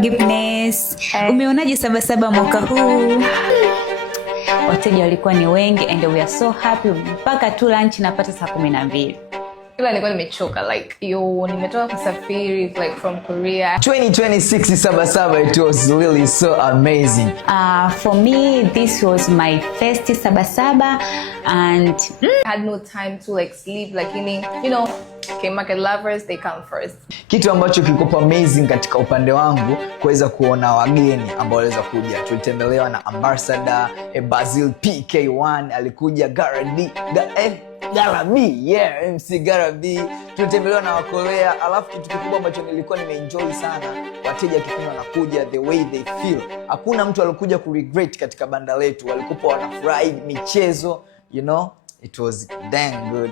Giftness. Umeonaje Sabasaba mwaka huu? Wateja walikuwa ni wengi and we are so happy mpaka tu lunch napata saa 12. Ila nilikuwa nimechoka like nimetoka kusafiri like from Korea. 2026 Sabasaba, it was really so amazing. For me this was my first Sabasaba and I had no time to like sleep, like market lovers, they come first. Kitu ambacho kilikuwa amazing katika upande wangu kuweza kuona wageni ambao waliweza kuja. Tulitembelewa na ambassador Basil PK1, alikuja Garabi, MC Garabi. Tulitembelewa na Wakorea. Alafu kitu kikubwa ambacho nilikuwa nimeenjoy sana, wateja kipindi wanakuja, the way they feel. Hakuna mtu alikuja ku regret katika banda letu, walikuwa wanafurahi michezo, it was damn good.